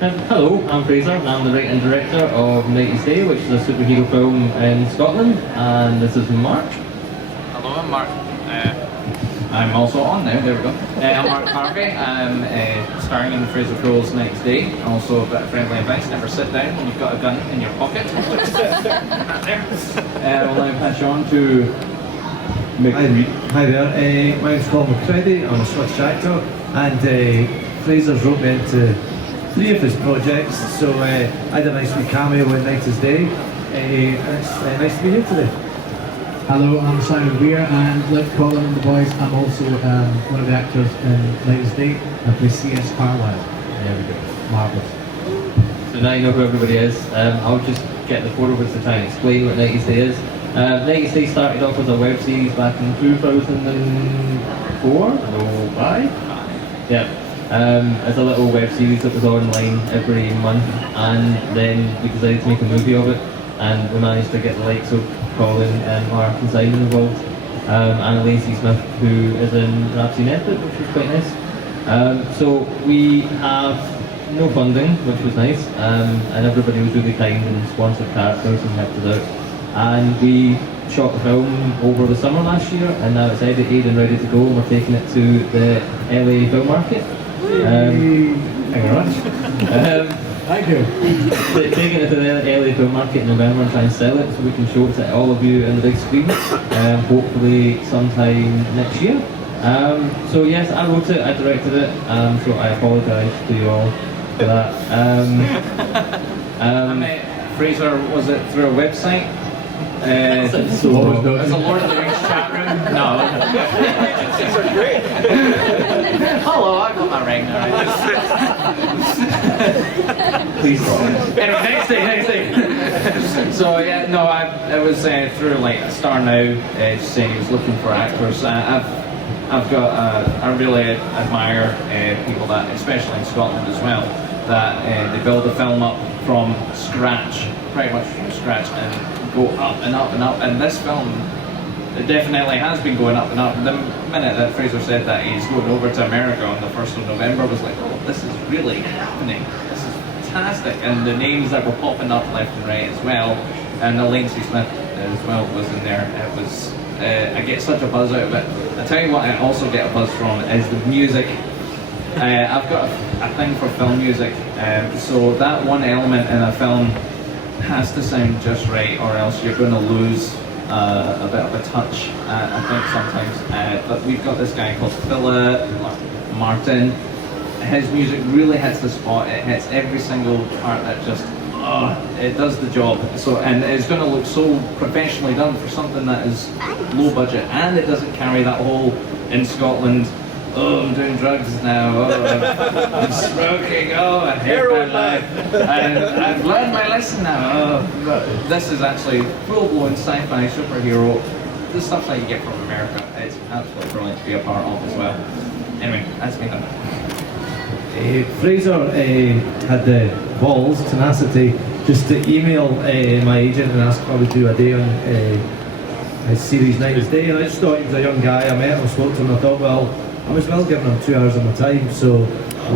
Hello, I'm Fraser and I'm the writer and director of 90s Day, which is a superhero film in Scotland, and this is Mark. Hello, I'm Mark. I'm also on now, there we go. I'm Mark Harvey. I'm starring in Fraser Coull's 90s Day. Also a bit of friendly advice, never sit down when you've got a gun in your pocket. I'll now pass you on to McCredie. Hi there, my name's Colin McCredie. I'm a Scottish actor, and Fraser's wrote me into 3 of his projects, so I had a nice wee cameo in 90s Day. It's nice to be here today. Hello, I'm Simon Weir, and like Colin and the boys, I'm also one of the actors in 90s Day. I play C.S. Carlisle. There we go. Marvellous. So now you know who everybody is. I'll just get the 4 of us to try and explain what 90s Day is. 90s Day started off as a web series back in 2004? No, 5? Yeah. As a little web series that was online every month, and then we decided to make a movie of it, and we managed to get the likes of Colin and Mark and Simon involved, and Lacey Smith, who is in Rhapsody Method, which was quite nice. So we have no funding, which was nice, and everybody was really kind and sponsored characters and helped us out. And we shot the film over the summer last year, and now it's edited and ready to go, and we're taking it to the LA film market. Thank you very much. Thank you. Taking it to the LA film market in November and trying to sell it so we can show it to all of you on the big screen, hopefully sometime next year. So yes, I wrote it, I directed it, so I apologise to you all for that. Fraser, was it through a website? As a Lord of the Rings chat room? No. These are great. Hello, I got my ring now. Please. Anyway, next thing. So yeah, no, it was through like Star Now, just saying he was looking for actors. I really admire people that, especially in Scotland as well, that they build a film up from scratch, pretty much from scratch, and go up and up and up. And this film, it definitely has been going up and up. The minute that Fraser said that he's going over to America on the 1st of November, was like, oh, this is really happening. This is fantastic. And the names that were popping up left and right as well, and the Lacey Smith as well was in there. It was, I get such a buzz out of it. I tell you what I also get a buzz from is the music. I've got a thing for film music, so that one element in a film has to sound just right, or else you're going to lose a bit of a touch, I think sometimes. But we've got this guy called Philip Martin. His music really hits the spot. It hits every single part that just, it does the job. So, and it's going to look so professionally done for something that is low budget, and it doesn't carry that whole, in Scotland, oh, I'm doing drugs now, oh, I'm smoking, oh, I hate my life, and I've learned my lesson now, oh. This is actually full-blown sci-fi superhero, the stuff that you get from America. It's absolutely brilliant to be a part of as well. Anyway, that's me done. Fraser had the balls, tenacity, just to email my agent and ask if I would do a day on his series 90s Day, and I just thought he was a young guy. I met him, spoke to him, I thought, well, I was well giving him 2 hours of my time, so I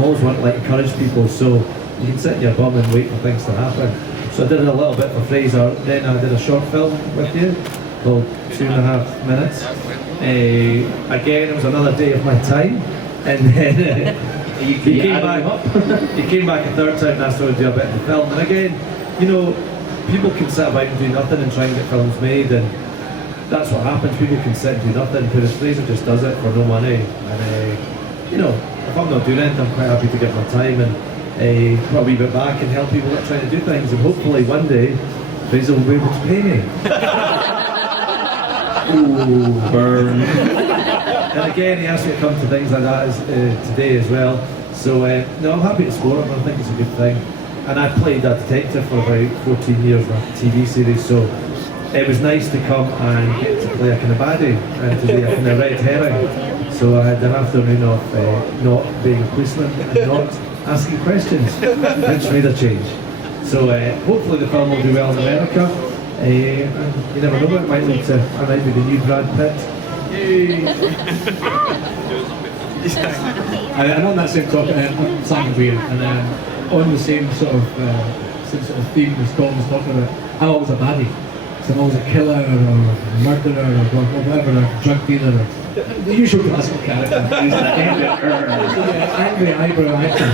always want to like encourage people, so you can sit in your bum and wait for things to happen. So I did a little bit for Fraser, then I did a short film with you called 2.5 minutes. Again, it was another day of my time, and then he came back a third time and asked if I would do a bit of the film. And again, you know, people can sit about and do nothing and try and get films made, and that's what happens. People can sit and do nothing, whereas Fraser just does it for no money. And you know, if I'm not doing anything, I'm quite happy to give my time and put a wee bit back and help people that are trying to do things. And hopefully one day, Fraser will be able to pay me. Ooh, burn. And again, he asked me to come to things like that today as well. So no, I'm happy to support him. I think it's a good thing. And I played a detective for about 14 years in a TV series, so it was nice to come and get to play a kind of baddie and to be a kind of red herring. So I had an afternoon of not being a policeman and not asking questions, which made a change. So hopefully the film will do well in America. And you never know, it might lead to, I might be the new Brad Pitt. Yay! And on that same topic, I'm Simon Weir, and on the same sort of theme as Colin was talking about, I'm always a baddie. So I'm always a killer or a murderer or whatever, a drug dealer. The usual classical character. Angry eyebrow actor.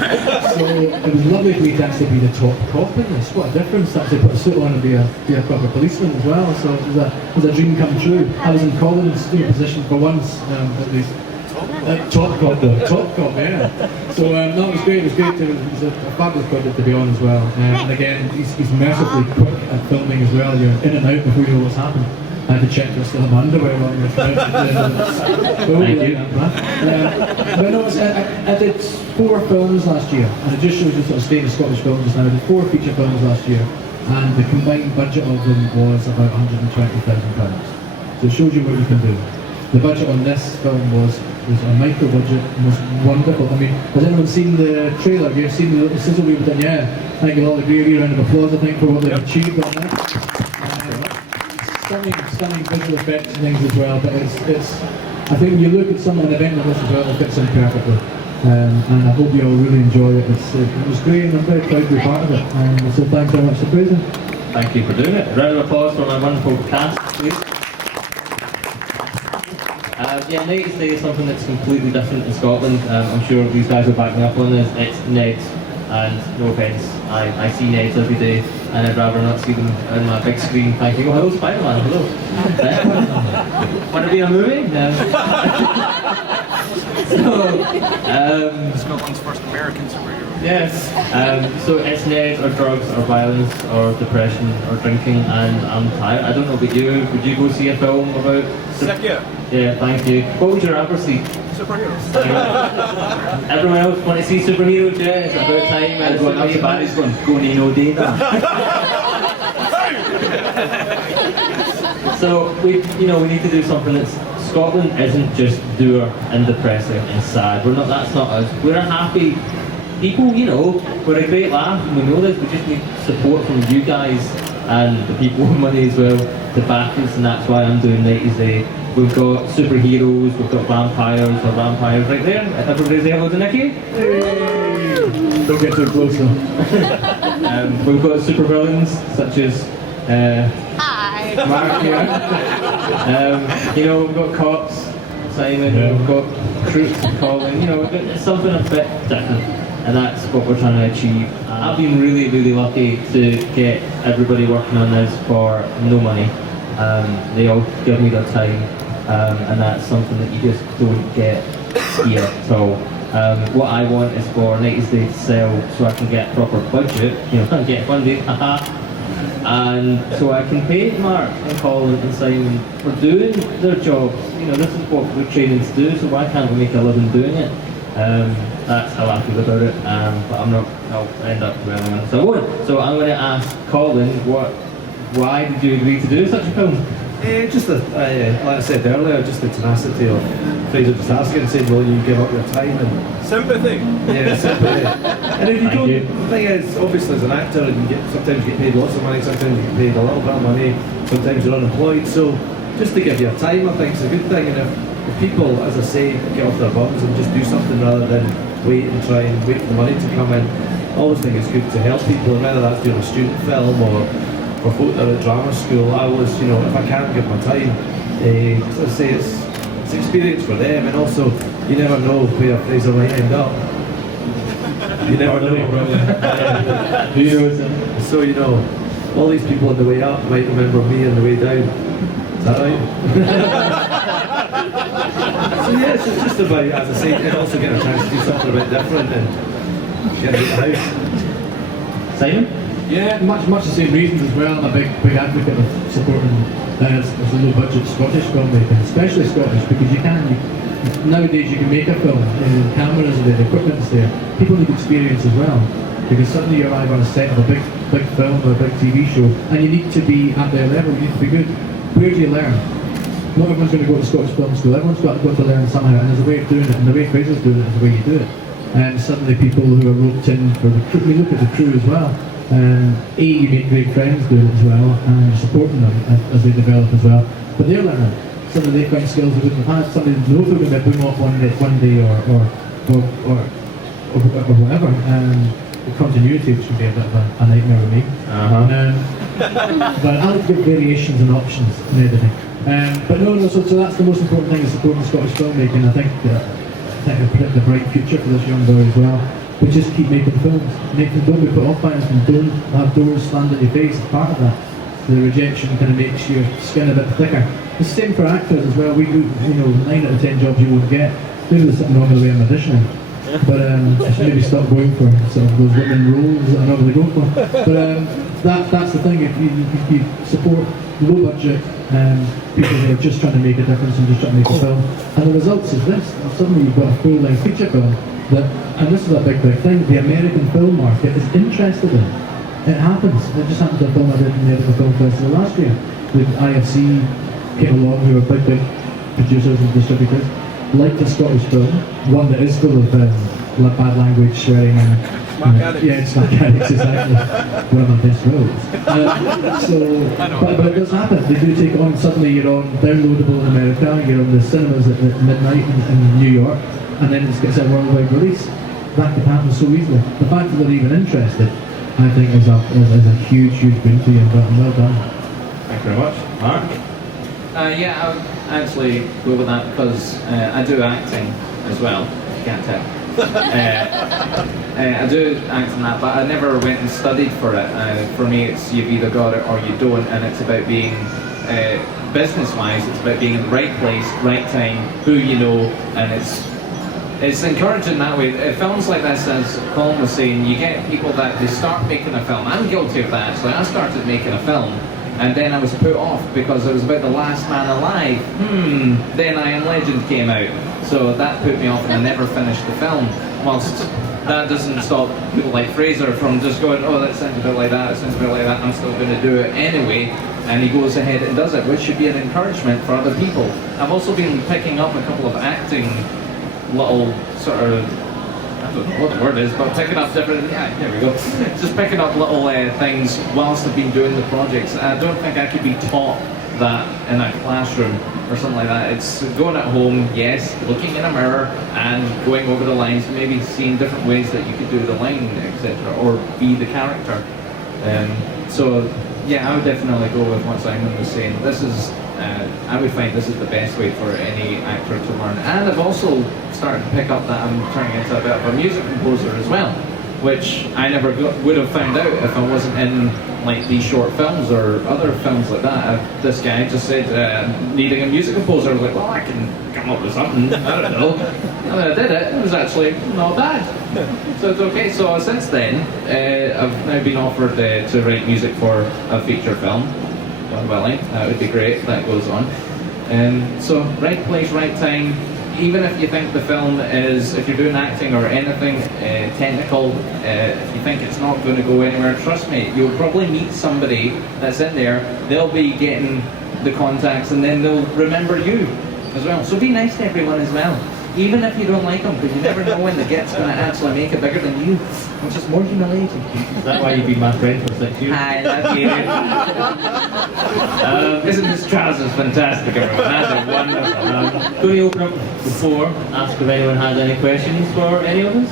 So it was lovely for me to actually be the top cop in this. What a difference to actually put a suit on and be a proper policeman as well. So it was a dream come true. I was in Colin's position for once, at least. Top cop though, top cop, yeah. So no, it was great. It was a fabulous project to be on as well. And again, he's mercifully quick at filming as well. You're in and out before you know what's happened. I had to check if I still have my underwear on. But no, I did 4 films last year, and it just shows you sort of state of Scottish films now. I did 4 feature films last year, and the combined budget of them was about £120,000. So it shows you what you can do. The budget on this film was a micro budget and was wonderful. I mean, has anyone seen the trailer? You've seen the little sizzle we've done? Yeah. I think a lot of a round of applause, I think, for what they've achieved on that. Stunning visual effects and things as well, but it's I think when you look at an event like this as well, it fits in perfectly. And I hope you all really enjoy it. It was great, and I'm very proud to be part of it. So thanks very much for Fraser. Thank you for doing it. Round of applause for my wonderful cast, please. Yeah, Knight's Day is something that's completely different in Scotland. I'm sure these guys will back me up on this. It's Neds, and no offence, I see Neds every day, and I'd rather not see them on my big screen thinking, oh, hello Spider-Man, hello. Want to be in a movie? Scotland's first American superhero. Yes. So it's Neds or drugs or violence or depression or drinking, and I'm tired. I don't know about you. Would you go see a film about? Yeah. Yeah, thank you. What would you rather see? Superheroes. Everyone else want to see superheroes? Yeah, it's about time. Everyone else in Barry's going, Goni no data. So we need to do something that's Scotland isn't just dour and depressing and sad. That's not us. We're a happy people, we're a great laugh, and we know this. We just need support from you guys and the people with money as well to back us, and that's why I'm doing 90s Day. We've got superheroes, we've got vampires right there. Everybody's there, hello to Nicky. Hey. Don't get too close though. We've got supervillains such as Hi. Mark here. We've got cops, Simon, we've got Crooks, Colin, it's something a bit different, and that's what we're trying to achieve. I've been really, really lucky to get everybody working on this for no money. They all give me their time, and that's something that you just don't get here at all. What I want is for 90s Day to sell so I can get a proper budget, get funded, and so I can pay Mark and Colin and Simon for doing their jobs. This is what we're training to do, so why can't we make a living doing it? That's how I feel about it, but I'll end up with anyone, so I won't. So I'm going to ask Colin, why did you agree to do such a film? Just like I said earlier, just the tenacity of Fraser just asking and saying, will you give up your time? And Sympathy. yeah, sympathy. And if you Thank don't, you. the thing is, obviously as an actor, sometimes you get paid lots of money, sometimes you get paid a little bit of money, sometimes you're unemployed, so just to give your time, I think, is a good thing. And if people, as I say, get off their bums and just do something rather than wait and try and wait for the money to come in, I always think it's good to help people, and whether that's doing a student film or folk that are at drama school, I always, if I can't give my time, as I say, it's experience for them, and also, you never know where Fraser might end up. You never know. So, all these people on the way up might remember me on the way down. Is that right? So yes, it's just about, as I say, and also get a chance to do something a bit different and get out the house. Simon? Yeah, much the same reasons as well. I'm a big advocate of supporting as a low budget Scottish filmmaking, especially Scottish, because nowadays you can make a film, the cameras are there, the equipment's there. People need experience as well, because suddenly you arrive on a set of a big film or a big TV show, and you need to be at their level, you need to be good. Where do you learn? Not everyone's going to go to Scottish Film School, everyone's got to learn somehow, and there's a way of doing it, and the way Fraser's doing it is the way you do it. And suddenly people who are roped in for the crew, we look at the crew as well. You make great friends doing it as well, and you're supporting them as they develop as well. But they're learning. Suddenly they find skills they wouldn't have had. Somebody knows they're going to boom off one day or whatever. the continuity, which can be a bit of a nightmare with me. But I like to get variations and options in editing. But no, so that's the most important thing, is supporting Scottish filmmaking. I think I predict a bright future for this young boy as well. But just keep making films. Don't be put off by anything. Don't have doors slammed in your face as part of that. The rejection kind of makes your skin a bit thicker. The same for actors as well. We do, 9 out of 10 jobs you won't get. Maybe there's something wrong with the way I'm auditioning. But I should maybe stop going for sort of those women roles that I normally go for. But that's the thing. If you support low budget people who are just trying to make a difference and just trying to make a film, and the results is this: suddenly you've got a full-length feature film that, and this is a big thing, the American film market is interested in. It happens. It just happened to a film I did in the Edinburgh Film Festival last year. The IFC came along, who are big producers and distributors, liked the Scottish film, one that is full of bad language, swearing, and yeah, it's like addicts, exactly. One of my best roles. But it does happen. They do take it on. Suddenly you're on downloadable in America, you're on the cinemas at midnight in New York, and then it gets a worldwide release. That could happen so easily. The fact that they're even interested, I think, is a huge boon to you, and well done. Thank you very much. Mark? Yeah, I would actually go with that because I do acting as well. You can't tell. I do act in that, but I never went and studied for it. For me, it's you've either got it or you don't, and it's about being, business-wise, it's about being in the right place, right time, who you know, and it's encouraging that way. Films like this, as Colin was saying, you get people that they start making a film. I'm guilty of that actually. I started making a film, and then I was put off because it was about the last man alive. Then I Am Legend came out, so that put me off, and I never finished the film. Whilst that doesn't stop people like Fraser from just going, oh, that sounds a bit like that, it sounds a bit like that, I'm still going to do it anyway. And he goes ahead and does it, which should be an encouragement for other people. I've also been picking up a couple of acting little sort of, I don't know what the word is, but picking up different, there we go. Just picking up little things whilst I've been doing the projects. I don't think I could be taught that in a classroom or something like that. It's going at home, yes, looking in a mirror and going over the lines, maybe seeing different ways that you could do the line, etc., or be the character. So yeah, I would definitely go with what Simon was saying. This is, I would find this is the best way for any actor to learn. And I've also started to pick up that I'm turning into a bit of a music composer as well, which I never would have found out if I wasn't in like these short films or other films like that. This guy just said needing a music composer. I was like, well, I can come up with something. I don't know. And I did it. It was actually not bad. So it's okay. So since then, I've now been offered to write music for a feature film. God willing, that would be great if that goes on. So right place, right time. Even if you think the film is, if you're doing acting or anything technical, if you think it's not going to go anywhere, trust me, you'll probably meet somebody that's in there, they'll be getting the contacts and then they'll remember you as well. So be nice to everyone as well, even if you don't like them, because you never know when the get's going to actually make it bigger than you, which is more humiliating. Is that why you've been my friend for 6 years? I love you. Isn't this trousers fantastic, everyone? That's a wonderful. Can we open up the floor, ask if anyone has any questions for any of us?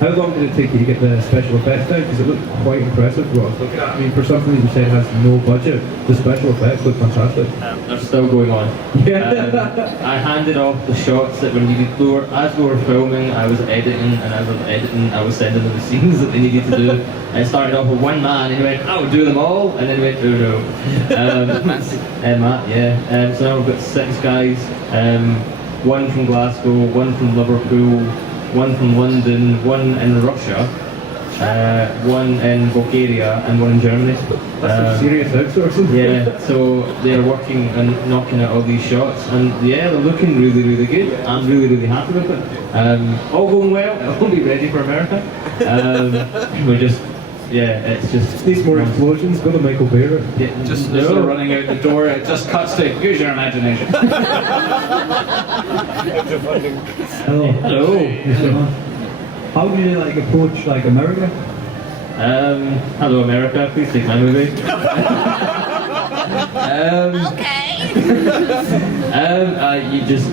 How long did it take you to get the special effects down? Because it looked quite impressive what I was looking at. I mean, for something that you said has no budget, the special effects look fantastic. They're still going on. I handed off the shots that were needed. As we were filming, I was editing, and as I was editing, I was sending them the scenes that they needed to do. I started off with one man, and he went, I will do them all, and then he went, oh no. Matt, yeah. So now we've got 6 guys, one from Glasgow, one from Liverpool, one from London, one in Russia, one in Bulgaria, and one in Germany. That's some serious outsourcing. Yeah, so they're working and knocking out all these shots, and yeah, they're looking really, really good. I'm really, really happy with it. All going well. I'll be ready for America. We're just, it's just Needs more explosions. Go to Michael Bay. Just as they're running out the door, it just cuts to, use your imagination. Hello. Hello. How do you approach America? Hello America, please take my movie.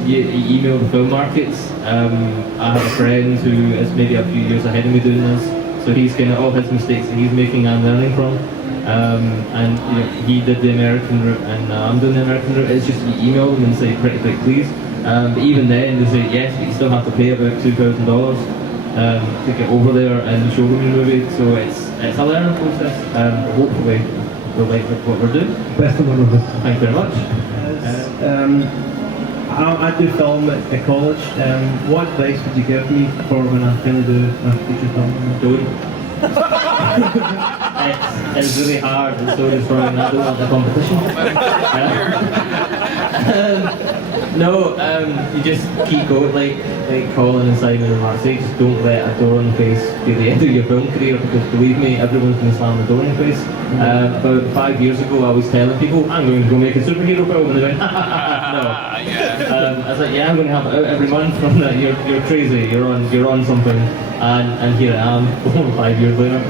You email the film markets. I have a friend who is maybe a few years ahead of me doing this, so he's kind of all his mistakes that he's making I'm learning from. And you know, he did the American route and I'm doing the American route. It's just you email them and say pretty please. But even then they say yes, but you still have to pay about $2,000 to get over there and show them your movie. So it's a learning process. Hopefully they'll like what we're doing. Best of luck with it. Thank you very much. I do film at college. What advice would you give me for when I kind of do a feature film? Don't. it's really hard, and so is running. I don't want the competition. You just keep going, like Colin and Simon and Mark say, just don't let a door in the face be the end of your film career, because believe me, everyone's going to slam the door in the face. About 5 years ago, I was telling people, I'm going to go make a superhero film, and they went, no. I was like, yeah, I'm going to have it out every month from that. You're crazy. You're on something, and here I am, 5 years later.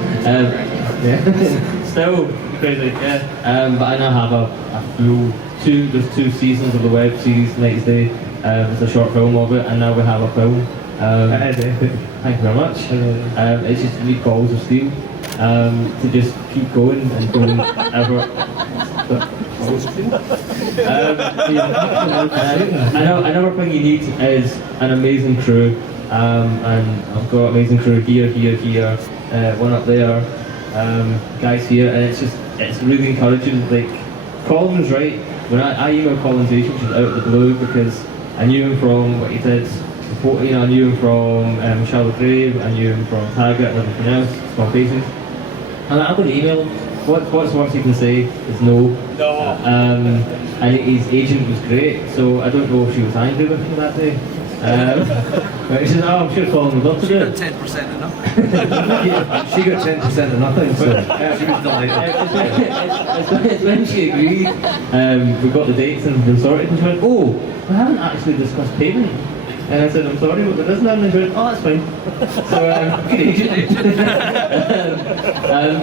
Yeah, still crazy. Yeah, but I now have a full there's 2 seasons of the web series. Next Day, it's a short film of it, and now we have a film. Thank you very much. It's just you need balls of steel to just keep going and don't ever. Another thing you need is an amazing crew, and I've got amazing crew here, one up there, guys here, and it's really encouraging. Like Colin was right when I emailed Colin's agent just out of the blue, because I knew him from what he did. You know, I knew him from Shallow Grave, I knew him from Taggart and everything else, Small Faces. And I'm going to email him. What's worse he can say is no. And his agent was great, so I don't know if she was angry with him that day. But she said, oh, I'm sure Colin would love to do it. 10% enough. She got 10% of nothing, so she was delighted. It's when she agreed, we got the dates and we sorted, and she went, oh, we haven't actually discussed payment. And I said, I'm sorry, but there isn't, and she went, oh, that's fine. So, good agent.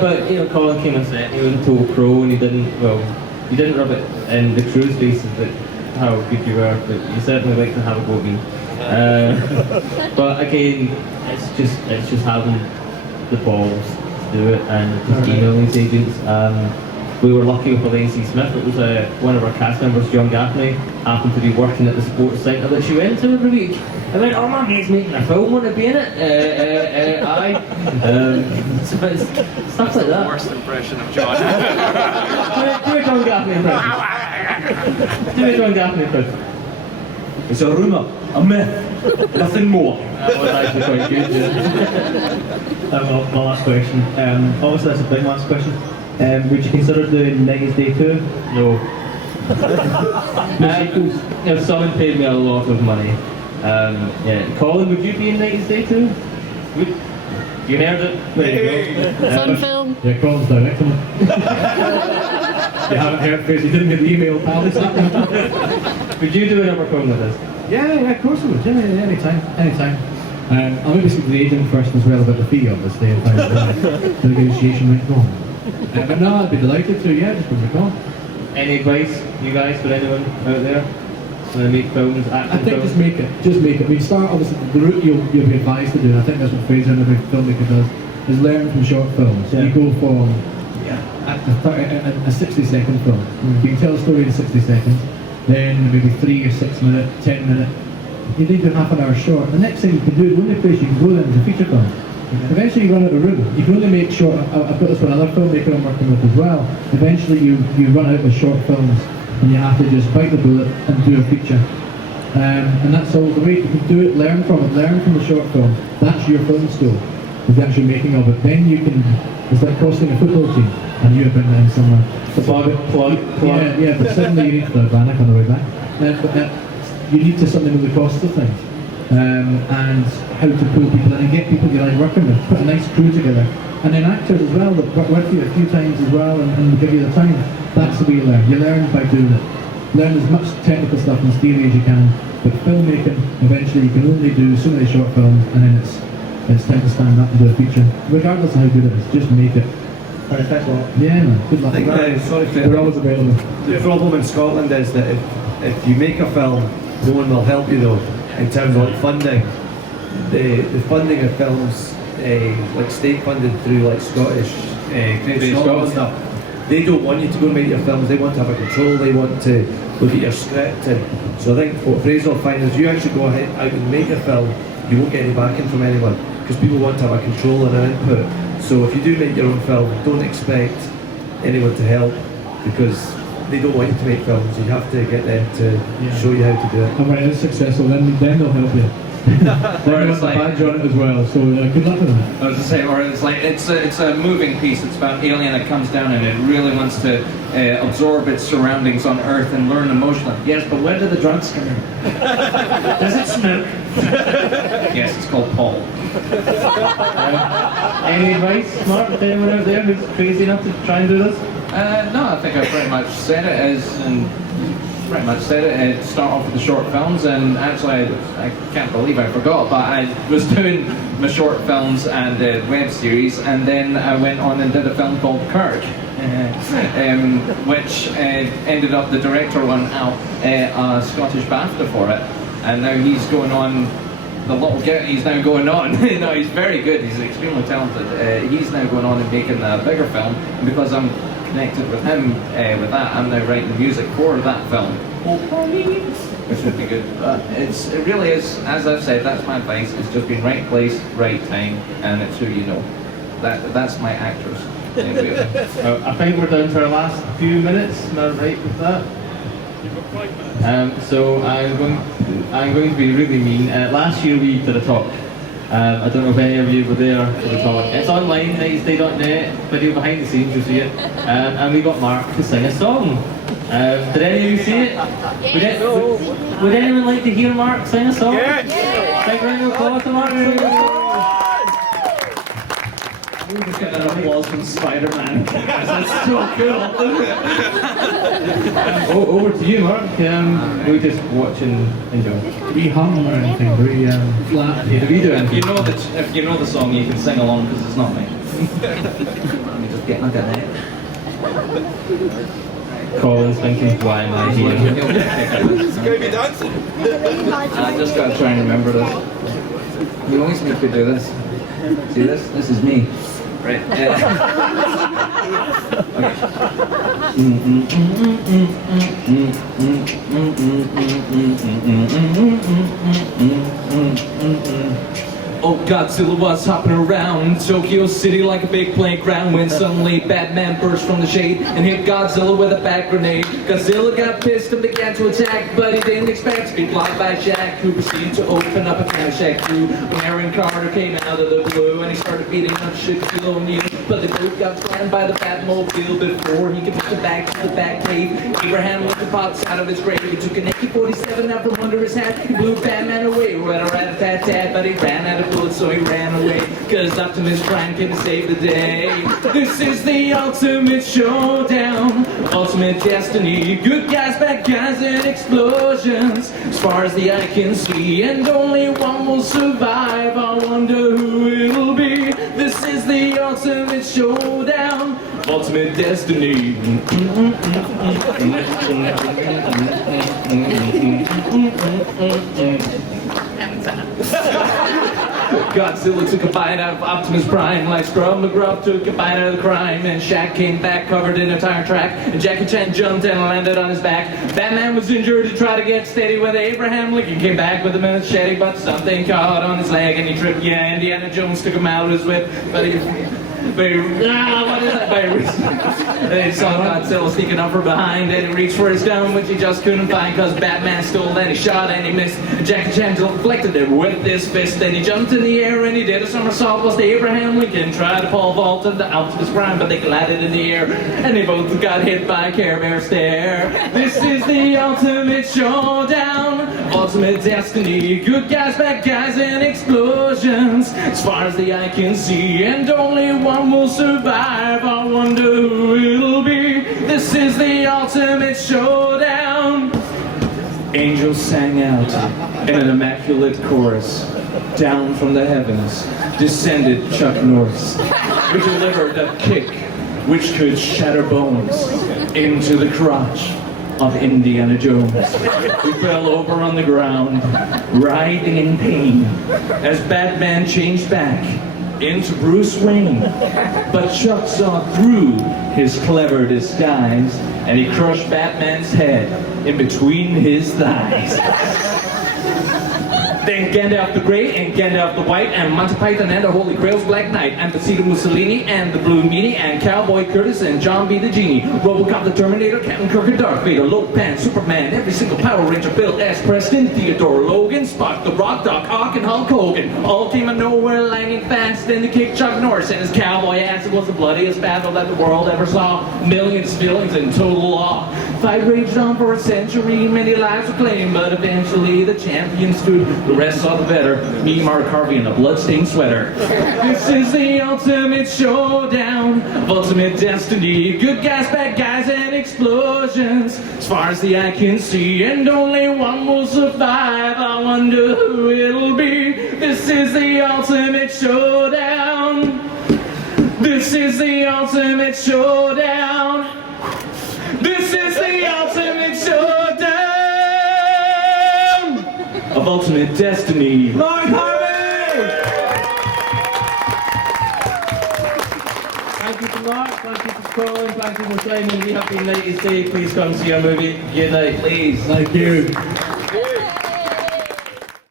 But, you know, Colin came and said he was a total pro, and he didn't rub it in the crew's faces that how good you were, but you certainly like to have a go at me. But again, it's just having the balls to do it and just emailing these agents. We were lucky with Lacey Smith. It was one of our cast members, John Gaffney, happened to be working at the sports centre that she went to every week. I went, oh, my mate's making a film, want to be in it? Aye. So it's stuff like that. Worst impression of John. Do a John Gaffney impression. Do a John Gaffney impression. It's a rumour, a myth, nothing more. That was actually quite good, yeah. My last question. Obviously, that's a big last question. Would you consider doing 90s Day 2? No. If someone paid me a lot of money, yeah. Colin, would you be in 90s Day 2? You heard it? There you go. It's on film. Yeah, Colin's directing it. You haven't heard because you didn't get the email, pal. Would you do another film with us? Yeah, of course I would. Yeah, anytime. I'll maybe speak to the agent first as well about the fee, obviously, if the negotiation went wrong. But no, I'd be delighted to, yeah, just give me a call. Any advice, you guys, for anyone out there? When they make films, action I think films? just make it. I mean, start, obviously, the route you'll be advised to do, and I think that's what Fraser and every filmmaker does, is learn from short films. So you go from a 60-second film. You can tell a story in 60 seconds, then maybe 3 or 6 minute, 10 minute. You then do half an hour short. The next thing you can do, the only place you can go then is a feature film. Eventually you run out of room. You can only make short. I've got this with another filmmaker I'm working with as well. Eventually you run out of short films and you have to just bite the bullet and do a feature. And that's always the way. You can do it, learn from the short film. That's your film school, is the actual making of it. Then you can, it's like costing a football team and you have been there somewhere. Plug. Yeah, but suddenly you need to panic on the way back. But you need to suddenly know the costs of things. And how to pull people in and get people you like working with, put a nice crew together. And then actors as well that work with you a few times as well and give you the time. That's the way you learn. You learn by doing it. Learn as much technical stuff and theory as you can, but filmmaking, eventually you can only do so many short films and then it's time to stand up and do a feature. Regardless of how good it is, just make it. Alright, thanks a lot. Yeah man, good luck. We're always available. The problem in Scotland is that if you make a film, no one will help you though, in terms of like funding. The funding of films like state funded through like Scottish Creative Scotland stuff. They don't want you to go and make your films. They want to have a control. They want to look at your script. And so I think what Fraser will find is you actually go ahead out and make a film, you won't get any backing from anyone because people want to have a control and an input. So if you do make your own film, don't expect anyone to help because they don't want you to make films. You have to get them to show you how to do it. And when it is successful, then they'll help you. Then it's the like- badge on it as well, so good luck with that. I was to say, or it's like it's a moving piece. It's about an alien that comes down and it really wants to absorb its surroundings on Earth and learn emotionally. Yes, but where do the drugs come in? Does it smoke? Yes, it's called Paul. Any advice, Mark, to anyone out there who's crazy enough to try and do this? No, I think I pretty much said it start off with the short films, and actually I can't believe I forgot, but I was doing my short films and web series, and then I went on and did a film called Kirk, which ended up the director won out a Scottish BAFTA for it, and now he's going on. The little guy, he's now going on. No, he's very good. He's extremely talented. He's now going on and making a bigger film, and because I'm connected with him with that, I'm now writing the music for that film, which would be good. But it really is, as I've said, that's my advice. It's just been right place, right time, and it's who you know. That's my actors. Anyway. I think we're down to our last few minutes. Am I right with that? So I'm going to be really mean. Last year we did a talk. I don't know if any of you were there for the talk. It's online, nightsday.net, video behind the scenes, you'll see it. And we got Mark to sing a song. Did any of you see it? Would anyone like to hear Mark sing a song? Yes! Big round of applause to Mark. We just get an applause from Spider-Man. That's so cool. Over to you, Mark. We just watch and enjoy. Do we hum or anything? Do we flat? Do we do anything? If you know the song, you can sing along because it's not me. Let me just get my gun out. Colin's thinking, why am I here? It's gonna be dancing. I just gotta try and remember this. You always make me do this. See this? This is me. Right. Oh, Godzilla was hopping around Tokyo City like a big playground when suddenly Batman burst from the shade and hit Godzilla with a bat grenade. Godzilla got pissed and began to attack, but he didn't expect to be blocked by Jack, who proceeded to open up a Caddyshack too when Aaron Carter came out of the blue and he started beating up Shaquille O'Neal. But they both got slammed by the Batmobile before he could push it back to the Batcave. Abraham Lincoln pops out of his grave. He took an AK-47 out from under his hat. He blew Batman away, rat-a-tat-tat, but he ran out of bullets, so he ran away. Cause Optimus Prime came to save the day. This is the ultimate showdown, ultimate destiny. Good guys, bad guys, and explosions. As far as the eye can see, and only one will survive. I wonder who it'll be. This is the ultimate showdown, ultimate destiny. Godzilla took a bite out of Optimus Prime, like Scrub McGruff took a bite out of the crime, and Shaq came back covered in a tire track, and Jackie Chan jumped and landed on his back. Batman was injured to try to get steady when Abraham Lincoln came back with a machete, but something caught on his leg and he tripped. Yeah, Indiana Jones took him out of his whip, but he saw Godzilla sneaking up from behind and he reached for his gun, which he just couldn't find because Batman stole and he shot and he missed. And Jackie Chan deflected it with his fist, then he jumped in the air and he did a somersault whilst Abraham Lincoln tried to pole vault into Optimus Prime, but they collided in the air and they both got hit by a Care Bear stare. This is the ultimate showdown, ultimate destiny. Good guys, bad guys, and explosions. As far as the eye can see, and only one will survive. I wonder who it'll be. This is the ultimate showdown. Angels sang out in an immaculate chorus. Down from the heavens descended Chuck Norris, who delivered a kick which could shatter bones into the crotch of Indiana Jones, who fell over on the ground, writhing in pain as Batman changed back into Bruce Wayne. But Chuck saw through his clever disguise, and he crushed Batman's head in between his thighs. Then Gandalf the Grey and Gandalf the White and Monty Python and the Holy Grail's Black Knight and Vecino Mussolini and the Blue Meanie and Cowboy Curtis and John B. the Genie, Robocop the Terminator, Captain Kirk and Darth Vader, Lopan, Superman, every single Power Ranger, Bill S. Preston, Theodore Logan, Spock, the Rock, Doc Ock, and Hulk Hogan. All came out of nowhere, lightning fast, then they kicked Chuck Norris and his cowboy ass. It was the bloodiest battle that the world ever saw. Millions of feelings in total awe. Fight raged on for a century, many lives were claimed, but eventually the champion stood. The rest saw the better. Me, Mark Harvey, in a bloodstained sweater. This is the ultimate showdown of ultimate destiny. Good guys, bad guys, and explosions. As far as the eye can see, and only one will survive. I wonder who it'll be. This is the ultimate showdown. This is the ultimate showdown. This is the ultimate showdown of ultimate destiny. Mark Harvey! Thank you to Mark, thank you to Colin, thank you for Simon. We have been 90s Day. Please come see our movie. Good night, please. Thank you.